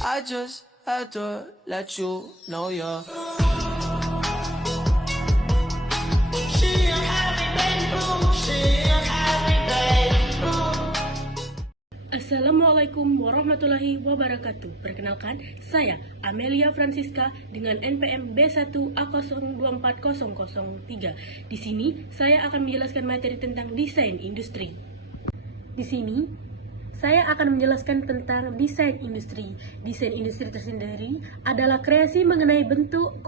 I just had to let you know you're. Assalamualaikum warahmatullahi wabarakatuh. Perkenalkan, saya Amelia Francisca dengan NPM B1A024003. Di sini saya akan menjelaskan materi tentang desain industri. Di sini saya akan menjelaskan tentang desain industri. Desain industri tersendiri adalah kreasi mengenai bentuk,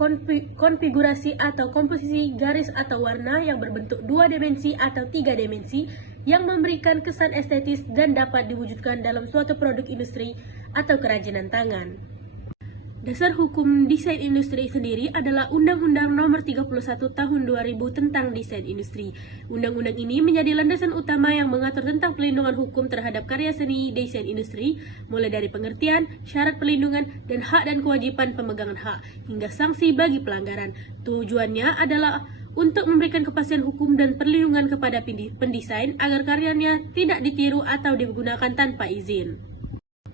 konfigurasi atau komposisi garis atau warna yang berbentuk 2 dimensi atau 3 dimensi yang memberikan kesan estetis dan dapat diwujudkan dalam suatu produk industri atau kerajinan tangan. Dasar hukum desain industri sendiri adalah Undang-Undang Nomor 31 Tahun 2000 tentang Desain Industri. Undang-undang ini menjadi landasan utama yang mengatur tentang pelindungan hukum terhadap karya seni desain industri, mulai dari pengertian, syarat perlindungan, dan hak dan kewajiban pemegangan hak, hingga sanksi bagi pelanggaran. Tujuannya adalah untuk memberikan kepastian hukum dan perlindungan kepada pendesain agar karyanya tidak ditiru atau digunakan tanpa izin.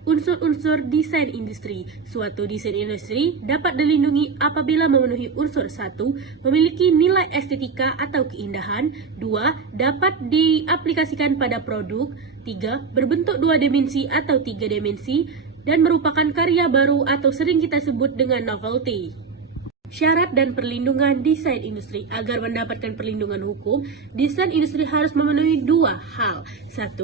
Unsur-unsur desain industri. Suatu desain industri dapat dilindungi apabila memenuhi unsur 1. Memiliki nilai estetika atau keindahan. 2. Dapat diaplikasikan pada produk. 3. Berbentuk 2 dimensi atau 3 dimensi dan merupakan karya baru atau sering kita sebut dengan novelty. Syarat dan perlindungan desain industri. Agar mendapatkan perlindungan hukum, desain industri harus memenuhi 2 hal. 1.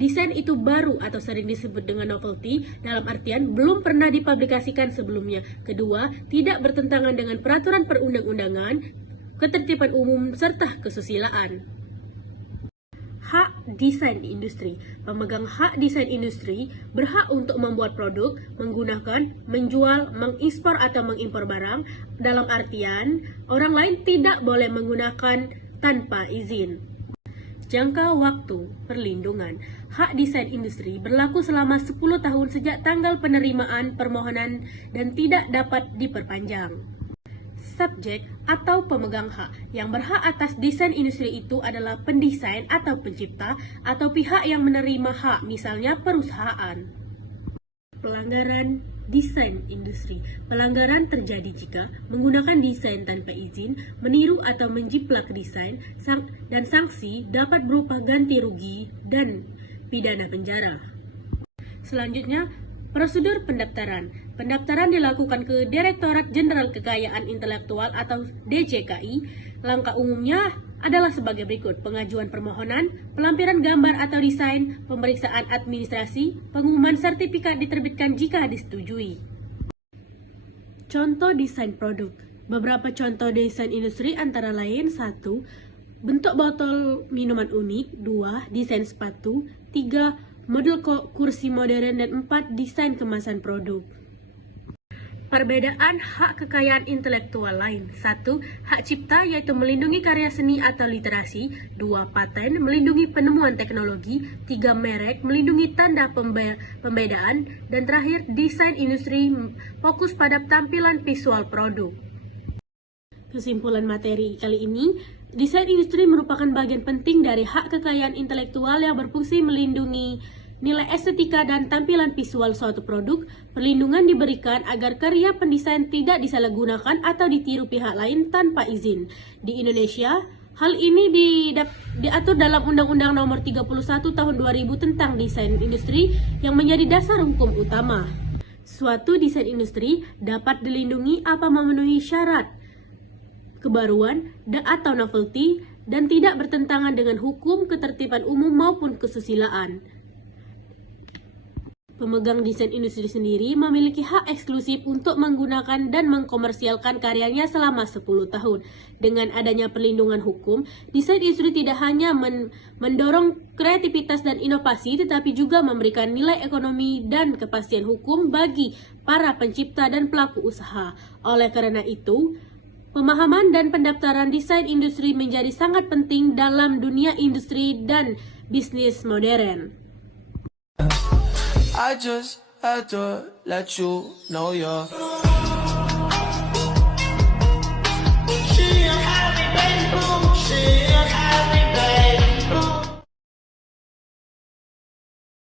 Desain itu baru atau sering disebut dengan novelty, dalam artian belum pernah dipublikasikan sebelumnya. 2. Tidak bertentangan dengan peraturan perundang-undangan, ketertiban umum, serta kesusilaan. Hak desain industri. Pemegang hak desain industri berhak untuk membuat produk, menggunakan, menjual, mengekspor atau mengimpor barang, dalam artian orang lain tidak boleh menggunakan tanpa izin. Jangka waktu perlindungan. Hak desain industri berlaku selama 10 tahun sejak tanggal penerimaan permohonan dan tidak dapat diperpanjang. Subjek atau pemegang hak. Yang berhak atas desain industri itu adalah pendesain atau pencipta atau pihak yang menerima hak, misalnya perusahaan. Pelanggaran desain industri. Pelanggaran terjadi jika menggunakan desain tanpa izin, meniru atau menjiplak desain, dan sanksi dapat berupa ganti rugi dan pidana penjara. Selanjutnya, prosedur pendaftaran. Pendaftaran dilakukan ke Direktorat Jenderal Kekayaan Intelektual atau DJKI. Langkah umumnya adalah sebagai berikut: pengajuan permohonan, pelampiran gambar atau desain, pemeriksaan administrasi, pengumuman sertifikat diterbitkan jika disetujui. Contoh desain produk. Beberapa contoh desain industri antara lain: 1. Bentuk botol minuman unik. 2. Desain sepatu. 3. Model kursi modern. Dan 4. Desain kemasan produk. Perbedaan hak kekayaan intelektual lain. 1. Hak cipta yaitu melindungi karya seni atau literasi. 2. Paten melindungi penemuan teknologi. 3. Merek melindungi tanda pembedaan. Dan terakhir, desain industri fokus pada tampilan visual produk. Kesimpulan materi kali ini, desain industri merupakan bagian penting dari hak kekayaan intelektual yang berfungsi melindungi nilai estetika dan tampilan visual suatu produk. Perlindungan diberikan agar karya pendesain tidak disalahgunakan atau ditiru pihak lain tanpa izin. Di Indonesia, hal ini diatur dalam Undang-Undang Nomor 31 Tahun 2000 tentang Desain Industri yang menjadi dasar hukum utama. Suatu desain industri dapat dilindungi apabila memenuhi syarat kebaruan atau novelty dan tidak bertentangan dengan hukum, ketertiban umum maupun kesusilaan. Pemegang desain industri sendiri memiliki hak eksklusif untuk menggunakan dan mengkomersialkan karyanya selama 10 tahun. Dengan adanya perlindungan hukum, desain industri tidak hanya mendorong kreativitas dan inovasi, tetapi juga memberikan nilai ekonomi dan kepastian hukum bagi para pencipta dan pelaku usaha. Oleh karena itu, pemahaman dan pendaftaran desain industri menjadi sangat penting dalam dunia industri dan bisnis modern. I just had to let you know you're. She